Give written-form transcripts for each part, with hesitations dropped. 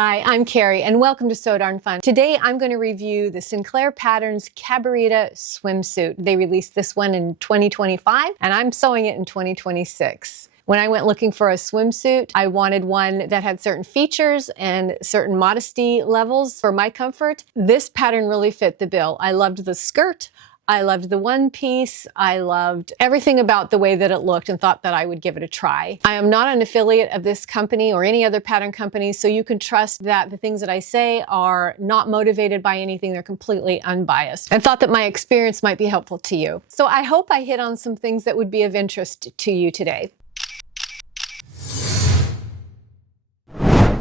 Hi, I'm Carrie and welcome to So Darn Fun. Today I'm going to review the Sinclair Patterns Cabarita Swimsuit. They released this one in 2025 and I'm sewing it in 2026. When I went looking for a swimsuit, I wanted one that had certain features and certain modesty levels for my comfort. This pattern really fit the bill. I loved the skirt. I loved the one piece. I loved everything about the way that it looked and thought that I would give it a try. I am not an affiliate of this company or any other pattern company, so you can trust that the things that I say are not motivated by anything. They're completely unbiased, and thought that my experience might be helpful to you. So I hope I hit on some things that would be of interest to you today.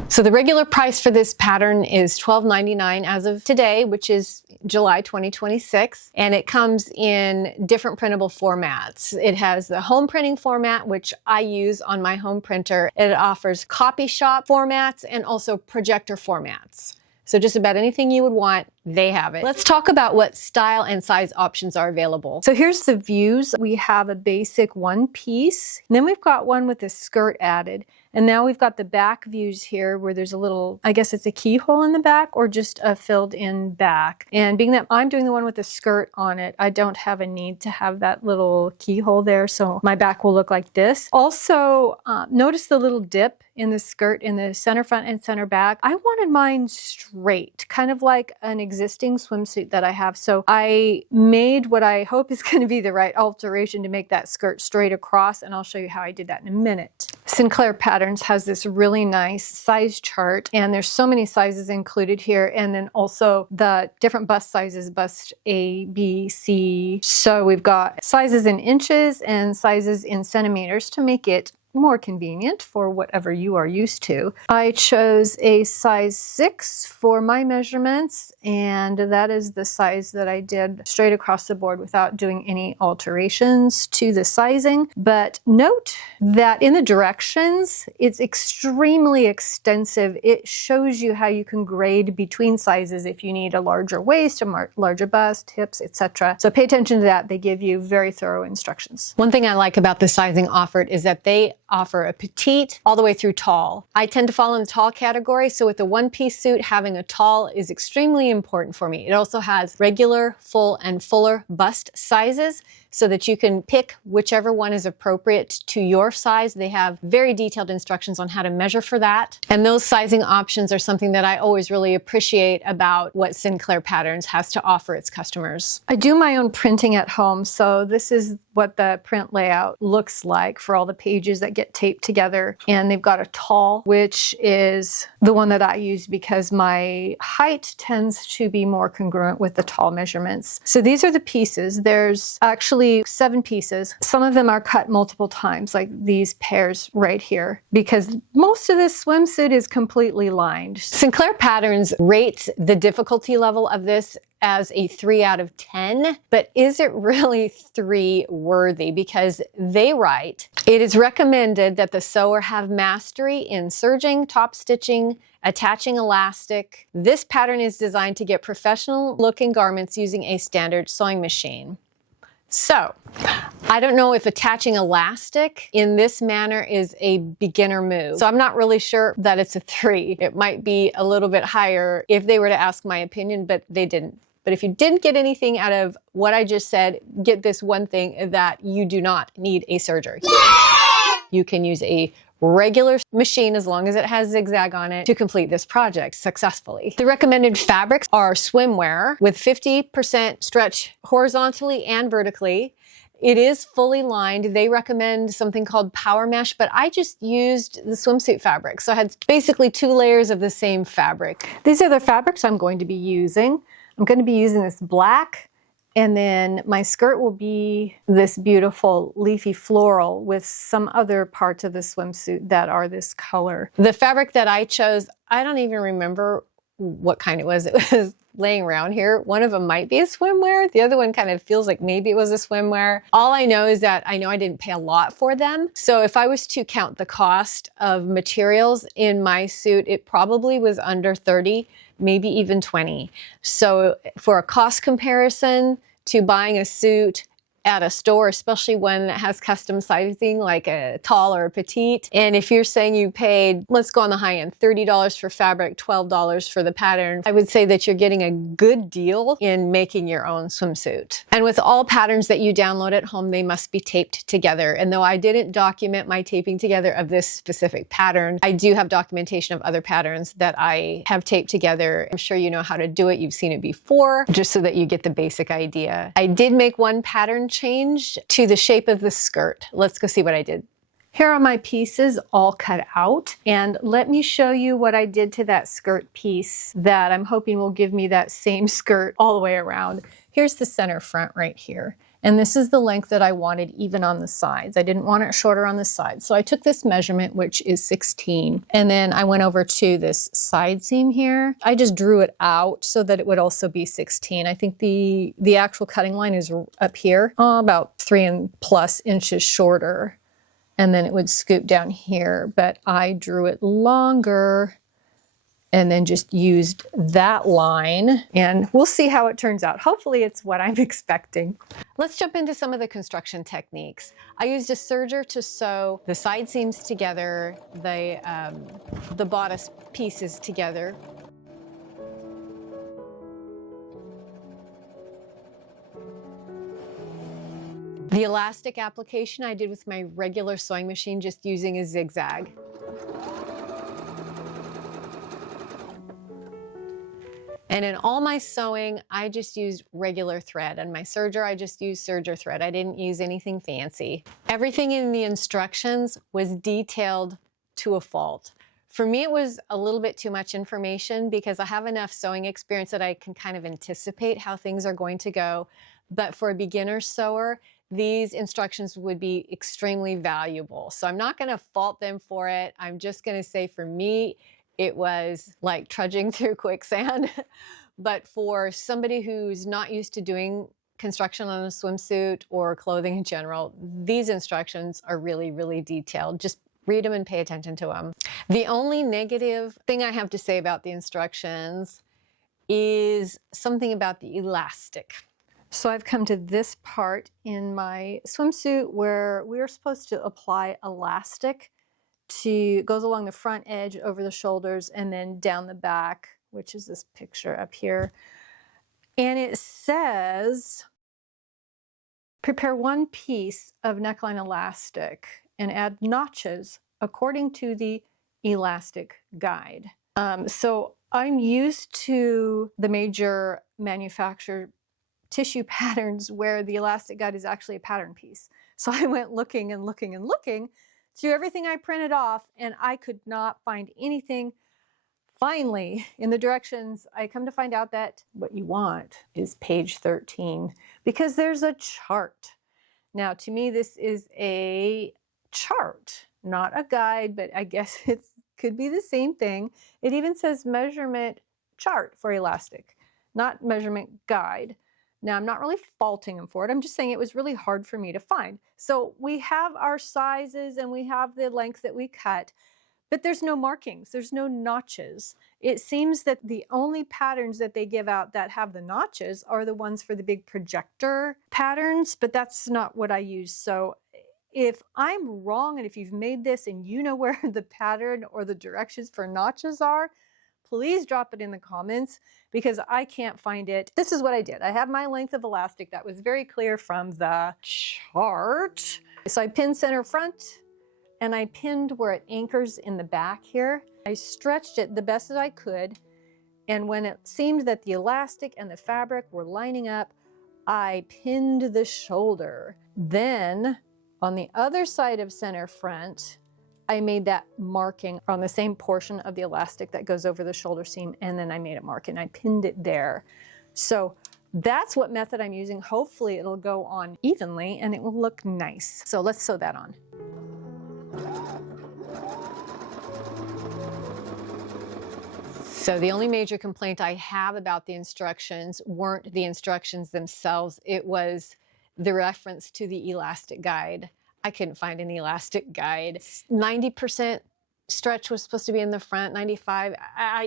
So the regular price for this pattern is $12.99 as of today, which is July 2026, and it comes in different printable formats. It has the home printing format, which I use on my home printer. It offers copy shop formats and also projector formats. So just about anything you would want, they have it. Let's talk about what style and size options are available. So here's the views. We have a basic one piece, and then we've got one with a skirt added. And now we've got the back views here where there's a little, I guess it's a keyhole in the back or just a filled in back. And being that I'm doing the one with the skirt on it, I don't have a need to have that little keyhole there. So my back will look like this. Also, notice the little dip in the skirt in the center front and center back. I wanted mine straight, kind of like an existing swimsuit that I have. So I made what I hope is going to be the right alteration to make that skirt straight across, and I'll show you how I did that in a minute. Sinclair Patterns has this really nice size chart, and there's so many sizes included here, and then also the different bust sizes, bust A, B, C. So we've got sizes in inches and sizes in centimeters to make it more convenient for whatever you are used to. I chose a size 6 for my measurements, and that is the size that I did straight across the board without doing any alterations to the sizing. But note that in the directions, it's extremely extensive. It shows you how you can grade between sizes if you need a larger waist, a larger bust, hips, etc. So pay attention to that. They give you very thorough instructions. One thing I like about the sizing offered is that they offer a petite all the way through tall. I tend to fall in the tall category, so with the one-piece suit, having a tall is extremely important for me. It also has regular, full, and fuller bust sizes so that you can pick whichever one is appropriate to your size. They have very detailed instructions on how to measure for that. And those sizing options are something that I always really appreciate about what Sinclair Patterns has to offer its customers. I do my own printing at home, so this is what the print layout looks like for all the pages that get taped together. And they've got a tall, which is the one that I use because my height tends to be more congruent with the tall measurements. So these are the pieces. There's actually 7 pieces. Some of them are cut multiple times, like these pairs right here, because most of this swimsuit is completely lined. Sinclair Patterns rates the difficulty level of this as a 3 out of 10, but is it really 3 worthy? Because they write, it is recommended that the sewer have mastery in serging, top stitching, attaching elastic. This pattern is designed to get professional looking garments using a standard sewing machine. So, I don't know if attaching elastic in this manner is a beginner move. So I'm not really sure that it's a 3. It might be a little bit higher if they were to ask my opinion, but they didn't. But if you didn't get anything out of what I just said, get this one thing, that you do not need a serger. You can use a regular machine as long as it has zigzag on it to complete this project successfully. The recommended fabrics are swimwear with 50% stretch horizontally and vertically. It is fully lined. They recommend something called power mesh, but I just used the swimsuit fabric. So I had basically 2 layers of the same fabric. These are the fabrics I'm going to be using. I'm going to be using this black, and then my skirt will be this beautiful leafy floral with some other parts of the swimsuit that are this color. The fabric that I chose, I don't even remember what kind it was. It was laying around here. One of them might be a swimwear. The other one kind of feels like maybe it was a swimwear. All I know is that I know I didn't pay a lot for them. So if I was to count the cost of materials in my suit, it probably was under 30, maybe even 20. So for a cost comparison to buying a suit at a store, especially one that has custom sizing like a tall or a petite. And if you're saying you paid, let's go on the high end, $30 for fabric, $12 for the pattern, I would say that you're getting a good deal in making your own swimsuit. And with all patterns that you download at home, they must be taped together. And though I didn't document my taping together of this specific pattern, I do have documentation of other patterns that I have taped together. I'm sure you know how to do it. You've seen it before, just so that you get the basic idea. I did make one pattern change to the shape of the skirt. Let's go see what I did. Here are my pieces all cut out, and let me show you what I did to that skirt piece that I'm hoping will give me that same skirt all the way around. Here's the center front right here. And this is the length that I wanted even on the sides. I didn't want it shorter on the sides. So I took this measurement, which is 16, and then I went over to this side seam here. I just drew it out so that it would also be 16. I think the actual cutting line is up here, about 3+ inches shorter. And then it would scoop down here, but I drew it longer and then just used that line, and we'll see how it turns out. Hopefully it's what I'm expecting. Let's jump into some of the construction techniques. I used a serger to sew the side seams together, the bodice pieces together. The elastic application I did with my regular sewing machine, just using a zigzag. And in all my sewing, I just used regular thread. And my serger, I just used serger thread. I didn't use anything fancy. Everything in the instructions was detailed to a fault. For me, it was a little bit too much information because I have enough sewing experience that I can kind of anticipate how things are going to go. But for a beginner sewer, these instructions would be extremely valuable. So I'm not going to fault them for it. I'm just going to say for me, it was like trudging through quicksand. But for somebody who's not used to doing construction on a swimsuit or clothing in general, these instructions are really, really detailed. Just read them and pay attention to them. The only negative thing I have to say about the instructions is something about the elastic. So I've come to this part in my swimsuit where we're supposed to apply elastic goes along the front edge, over the shoulders, and then down the back, which is this picture up here. And it says, prepare one piece of neckline elastic and add notches according to the elastic guide. So I'm used to the major manufacturer tissue patterns where the elastic guide is actually a pattern piece. So I went looking and looking and looking through everything I printed off, and I could not find anything. Finally, in the directions, I come to find out that what you want is page 13, because there's a chart. Now, to me, this is a chart, not a guide, but I guess it could be the same thing. It even says measurement chart for elastic, not measurement guide. Now, I'm not really faulting them for it. I'm just saying it was really hard for me to find. So we have our sizes and we have the length that we cut, but there's no markings. There's no notches. It seems that the only patterns that they give out that have the notches are the ones for the big projector patterns, but that's not what I use. So if I'm wrong, and if you've made this and you know where the pattern or the directions for notches are, please drop it in the comments because I can't find it. This is what I did. I have my length of elastic that was very clear from the chart. So I pinned center front and I pinned where it anchors in the back here. I stretched it the best that I could. And when it seemed that the elastic and the fabric were lining up, I pinned the shoulder. Then on the other side of center front, I made that marking on the same portion of the elastic that goes over the shoulder seam, and then I made a mark and I pinned it there. So that's what method I'm using. Hopefully it'll go on evenly and it will look nice. So let's sew that on. So the only major complaint I have about the instructions weren't the instructions themselves. It was the reference to the elastic guide. I couldn't find an elastic guide. 90% stretch was supposed to be in the front, 95.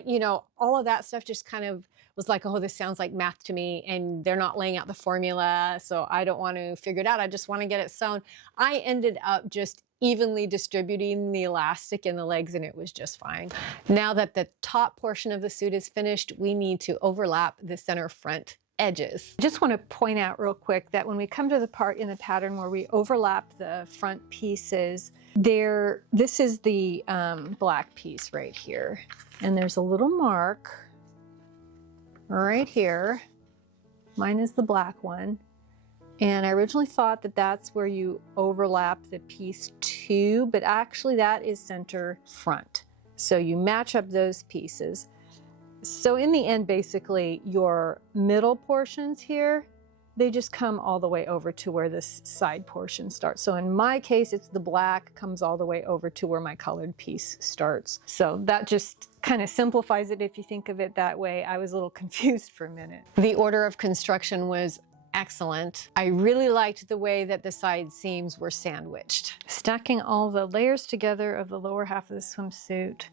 You know, all of that stuff just kind of was like, oh, this sounds like math to me, and they're not laying out the formula, so I don't want to figure it out. I just want to get it sewn. I ended up just evenly distributing the elastic in the legs, and it was just fine. Now that the top portion of the suit is finished, we need to overlap the center front edges. I just want to point out real quick that when we come to the part in the pattern where we overlap the front pieces, this is the black piece right here, and there's a little mark right here. Mine is the black one. And I originally thought that that's where you overlap the piece too, but actually that is center front. So you match up those pieces. So in the end, basically your middle portions here, they just come all the way over to where this side portion starts. So in my case, it's the black comes all the way over to where my colored piece starts. So that just kind of simplifies it if you think of it that way. I was a little confused for a minute. The order of construction was excellent. I really liked the way that the side seams were sandwiched. Stacking all the layers together of the lower half of the swimsuit.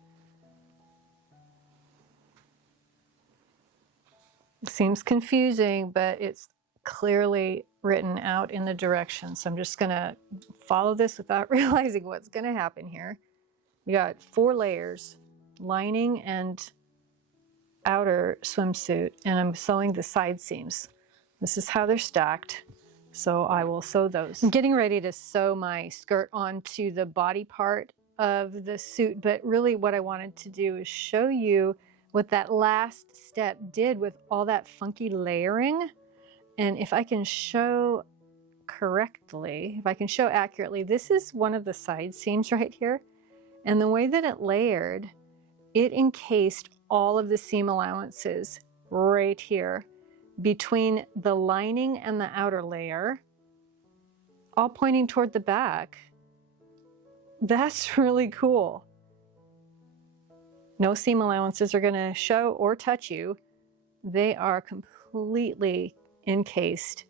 Seems confusing, but it's clearly written out in the directions. So I'm just gonna follow this without realizing what's gonna happen here. We got 4 layers, lining and outer swimsuit, and I'm sewing the side seams. This is how they're stacked, so I will sew those. I'm getting ready to sew my skirt onto the body part of the suit, but really what I wanted to do is show you what that last step did with all that funky layering. And if I can show correctly, if I can show accurately, this is one of the side seams right here. And the way that it layered, it encased all of the seam allowances right here between the lining and the outer layer, all pointing toward the back. That's really cool. No seam allowances are gonna show or touch you. They are completely encased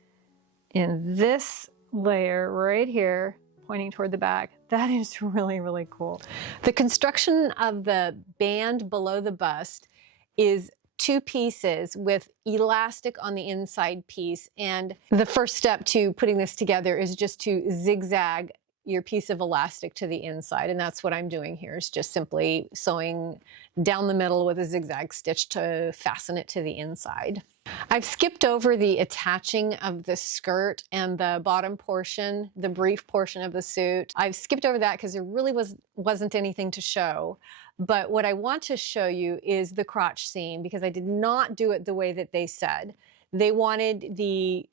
in this layer right here, pointing toward the back. That is really, really cool. The construction of the band below the bust is 2 pieces with elastic on the inside piece. And the first step to putting this together is just to zigzag your piece of elastic to the inside. And that's what I'm doing here, is just simply sewing down the middle with a zigzag stitch to fasten it to the inside. I've skipped over the attaching of the skirt and the bottom portion, the brief portion of the suit. I've skipped over that because there really wasn't anything to show. But what I want to show you is the crotch seam, because I did not do it the way that they said. They wanted the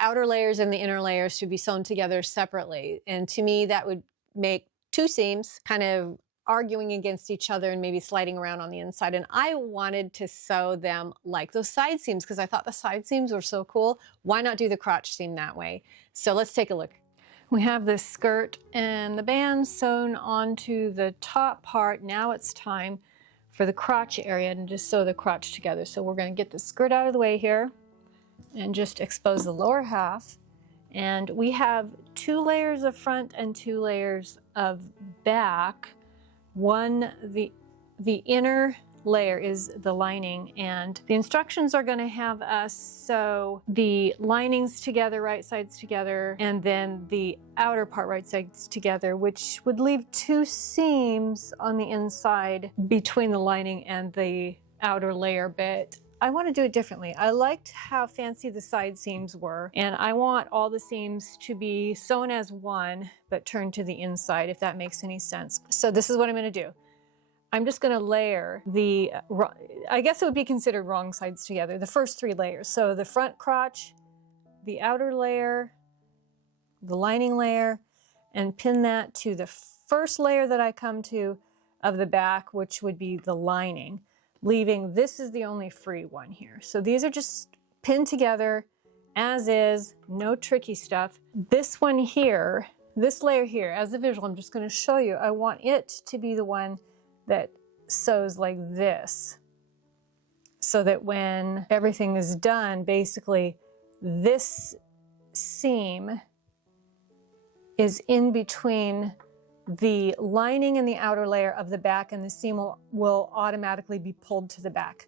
outer layers and the inner layers to be sewn together separately. And to me, that would make 2 seams kind of arguing against each other and maybe sliding around on the inside. And I wanted to sew them like those side seams because I thought the side seams were so cool. Why not do the crotch seam that way? So let's take a look. We have the skirt and the band sewn onto the top part. Now it's time for the crotch area and just sew the crotch together. So we're going to get the skirt out of the way here and just expose the lower half. And we have 2 layers of front and 2 layers of back. The inner layer is the lining, and the instructions are going to have us sew the linings together, right sides together, and then the outer part right sides together, which would leave 2 seams on the inside between the lining and the outer layer bit. I want to do it differently. I liked how fancy the side seams were, and I want all the seams to be sewn as one, but turned to the inside, if that makes any sense. So this is what I'm going to do. I'm just going to layer the, I guess it would be considered wrong sides together, the first 3 layers. So the front crotch, the outer layer, the lining layer, and pin that to the first layer that I come to of the back, which would be the lining, leaving this is the only free one here. So these are just pinned together as is, no tricky stuff. This one here, this layer here, as a visual, I'm just going to show you, I want it to be the one that sews like this, so that when everything is done, basically this seam is in between the lining and the outer layer of the back, and the seam will automatically be pulled to the back.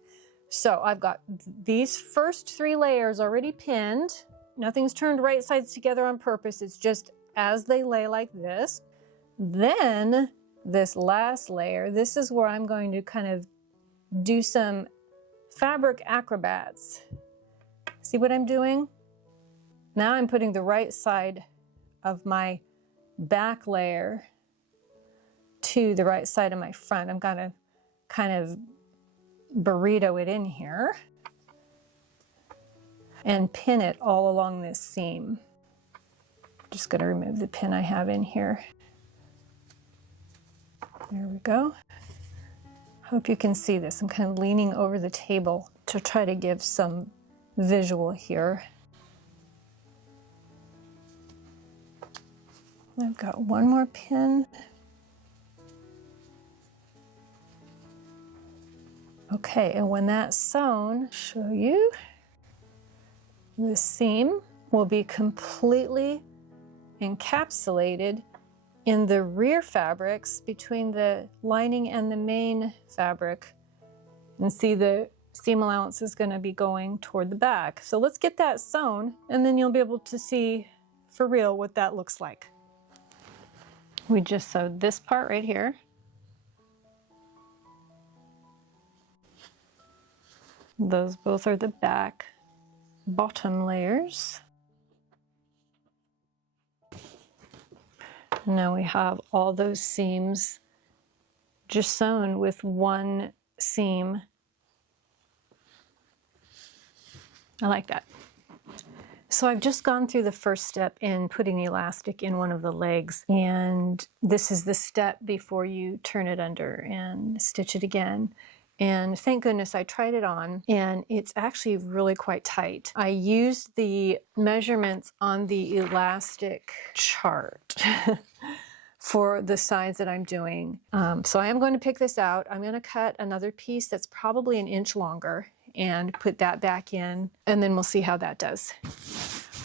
So I've got these first 3 layers already pinned. Nothing's turned right sides together on purpose. It's just as they lay like this. Then this last layer, this is where I'm going to kind of do some fabric acrobats. See what I'm doing? Now I'm putting the right side of my back layer to the right side of my front. I'm gonna kind of burrito it in here and pin it all along this seam. Just gonna remove the pin I have in here. There we go. Hope you can see this. I'm kind of leaning over the table to try to give some visual here. I've got one more pin. Okay, and when that's sewn, show you, the seam will be completely encapsulated in the rear fabrics between the lining and the main fabric. And see, the seam allowance is going to be going toward the back. So let's get that sewn, and then you'll be able to see for real what that looks like. We just sewed this part right here. Those both are the back bottom layers. Now we have all those seams just sewn with one seam. I like that. So I've just gone through the first step in putting the elastic in one of the legs, and this is the step before you turn it under and stitch it again. And thank goodness I tried it on, and it's actually really quite tight. I used the measurements on the elastic chart for the size that I'm doing. So I am going to pick this out. I'm going to cut another piece that's probably 1 inch longer and put that back in, and then we'll see how that does.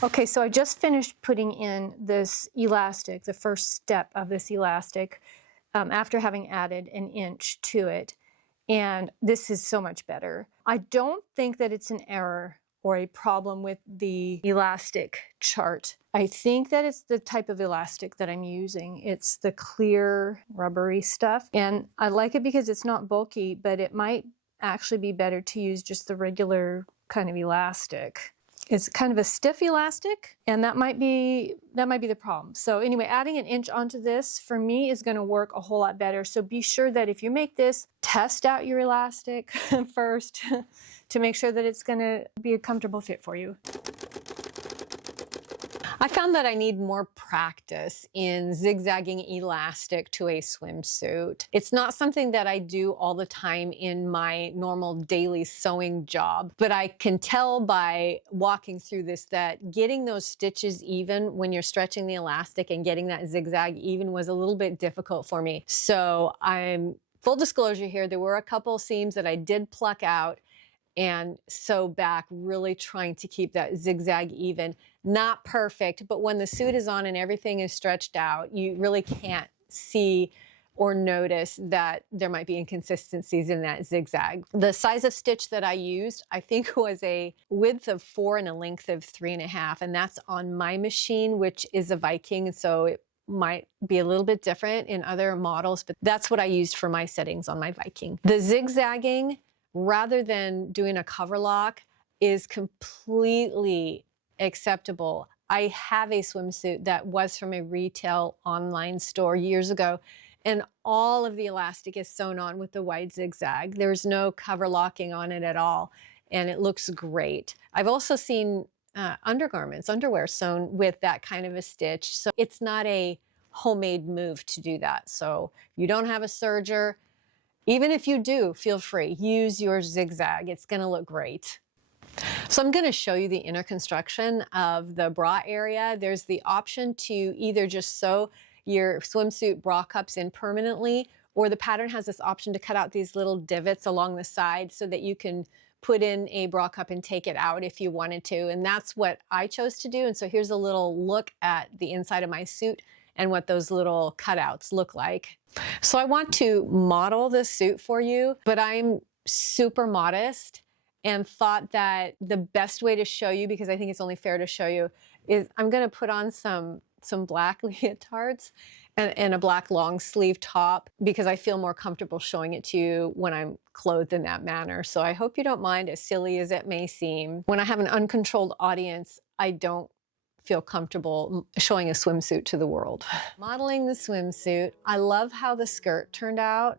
Okay, so I just finished putting in this elastic, the first step of this elastic, after having added 1 inch to it. And this is so much better. I don't think that it's an error or a problem with the elastic chart. I think that it's the type of elastic that I'm using. It's the clear rubbery stuff. And I like it because it's not bulky, but it might actually be better to use just the regular kind of elastic. It's kind of a stiff elastic, and that might be the problem. So anyway, adding 1 inch onto this for me is going to work a whole lot better. So be sure that if you make this, test out your elastic first to make sure that it's going to be a comfortable fit for you. I found that I need more practice in zigzagging elastic to a swimsuit. It's not something that I do all the time in my normal daily sewing job, but I can tell by walking through this that getting those stitches even when you're stretching the elastic and getting that zigzag even was a little bit difficult for me. So full disclosure here, there were a couple seams that I did pluck out and sew back, really trying to keep that zigzag even. Not perfect, but when the suit is on and everything is stretched out, you really can't see or notice that there might be inconsistencies in that zigzag. The size of stitch that I used, I think was a width of 4 and a length of 3.5, and that's on my machine, which is a Viking, so it might be a little bit different in other models, but that's what I used for my settings on my Viking. The zigzagging, rather than doing a cover lock, is completely acceptable. I have a swimsuit that was from a retail online store years ago, and all of the elastic is sewn on with the wide zigzag. There's no cover locking on it at all, and it looks great. I've also seen underwear sewn with that kind of a stitch, so it's not a homemade move to do that. So if you don't have a serger, even if you do, feel free, use your zigzag. It's going to look great. So I'm going to show you the inner construction of the bra area. There's the option to either just sew your swimsuit bra cups in permanently, or the pattern has this option to cut out these little divots along the side so that you can put in a bra cup and take it out if you wanted to. And that's what I chose to do. And so here's a little look at the inside of my suit and what those little cutouts look like. So I want to model this suit for you, but I'm super modest and thought that the best way to show you, because I think it's only fair to show you, is I'm going to put on some black leotards and a black long sleeve top, because I feel more comfortable showing it to you when I'm clothed in that manner. So I hope you don't mind, as silly as it may seem. When I have an uncontrolled audience, I don't feel comfortable showing a swimsuit to the world. Modeling the swimsuit, I love how the skirt turned out.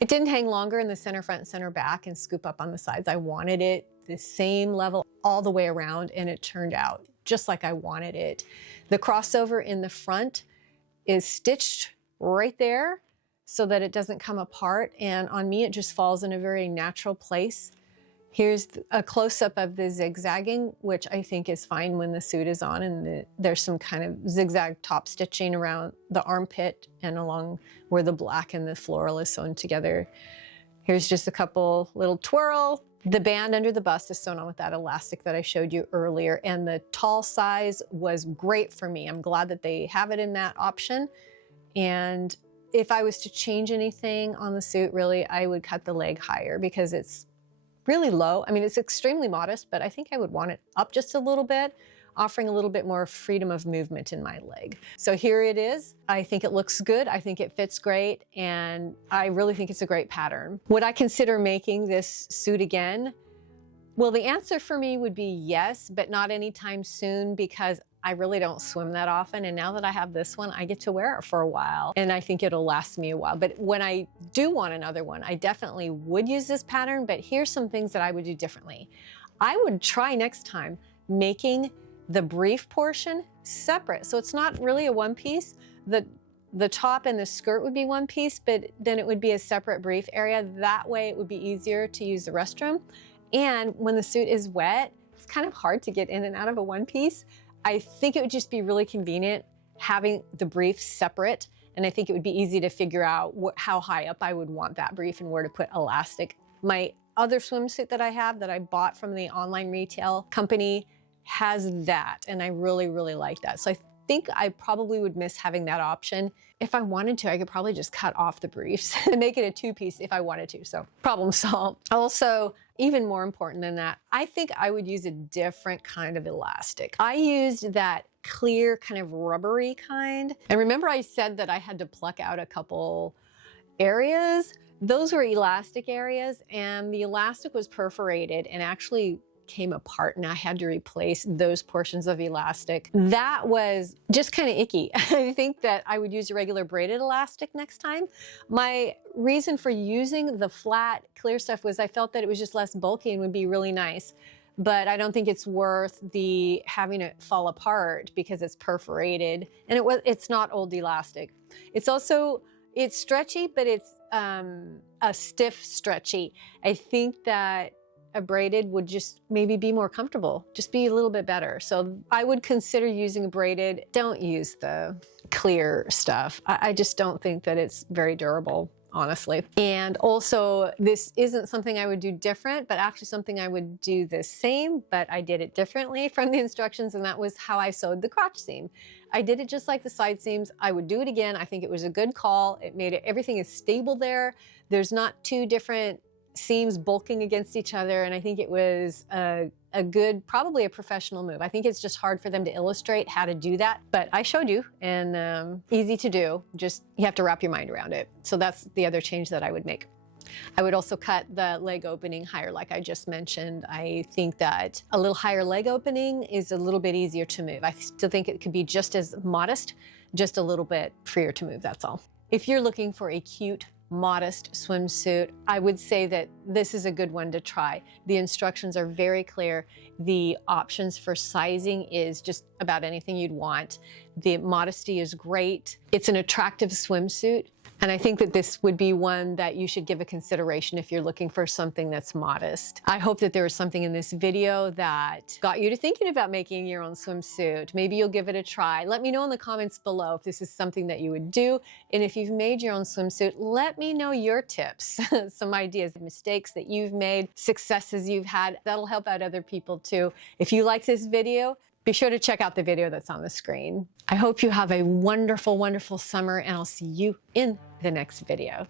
It didn't hang longer in the center front and center back and scoop up on the sides. I wanted it the same level all the way around, and it turned out just like I wanted it. The crossover in the front is stitched right there so that it doesn't come apart, and on me it just falls in a very natural place. Here's a close-up of the zigzagging, which I think is fine when the suit is on, and there's some kind of zigzag top stitching around the armpit and along where the black and the floral is sewn together. Here's just a couple little twirl. The band under the bust is sewn on with that elastic that I showed you earlier, and the tall size was great for me. I'm glad that they have it in that option. And if I was to change anything on the suit, really, I would cut the leg higher because it's really low. I mean, it's extremely modest, but I think I would want it up just a little bit, offering a little bit more freedom of movement in my leg. So here it is. I think it looks good. I think it fits great. And I really think it's a great pattern. Would I consider making this suit again? Well, the answer for me would be yes, but not anytime soon, because I really don't swim that often. And now that I have this one, I get to wear it for a while, and I think it'll last me a while. But when I do want another one, I definitely would use this pattern, but here's some things that I would do differently. I would try next time making the brief portion separate. So it's not really a one piece. The top and the skirt would be one piece, but then it would be a separate brief area. That way it would be easier to use the restroom. And when the suit is wet, it's kind of hard to get in and out of a one piece. I think it would just be really convenient having the brief separate. And I think it would be easy to figure out how high up I would want that brief and where to put elastic. My other swimsuit that I have that I bought from the online retail company has that, and I really, really like that. So I think I probably would miss having that option. If I wanted to, I could probably just cut off the briefs and make it a two-piece if I wanted to. So problem solved. Also, even more important than that, I think I would use a different kind of elastic. I used that clear kind of rubbery kind. And remember I said that I had to pluck out a couple areas? Those were elastic areas, and the elastic was perforated and actually came apart, and I had to replace those portions of elastic. That was just kind of icky. I think that I would use a regular braided elastic next time. My reason for using the flat clear stuff was I felt that it was just less bulky and would be really nice. But I don't think it's worth the having it fall apart because it's perforated, and it's not old elastic. It's stretchy, but it's a stiff stretchy. I think that a braided would just maybe be more comfortable, just be a little bit better. So I would consider using a braided. Don't use the clear stuff. I just don't think that it's very durable, honestly. And also, this isn't something I would do different, but actually something I would do the same, but I did it differently from the instructions, and that was how I sewed the crotch seam. I did it just like the side seams. I would do it again. I think it was a good call. It made it, everything is stable there. There's not two different seams bulking against each other, and I think it was a good, probably a professional move. I think it's just hard for them to illustrate how to do that, but I showed you, and easy to do. Just you have to wrap your mind around it. So that's the other change that I would make. I would also cut the leg opening higher, like I just mentioned. I think that a little higher leg opening is a little bit easier to move. I still think it could be just as modest, just a little bit freer to move, that's all. If you're looking for a cute, modest swimsuit, I would say that this is a good one to try. The instructions are very clear. The options for sizing is just about anything you'd want. The modesty is great. It's an attractive swimsuit. And I think that this would be one that you should give a consideration if you're looking for something that's modest. I hope that there was something in this video that got you to thinking about making your own swimsuit. Maybe you'll give it a try. Let me know in the comments below if this is something that you would do. And if you've made your own swimsuit, let me know your tips, some ideas, mistakes that you've made, successes you've had. That'll help out other people too. If you like this video, be sure to check out the video that's on the screen. I hope you have a wonderful, wonderful summer, and I'll see you in the next video.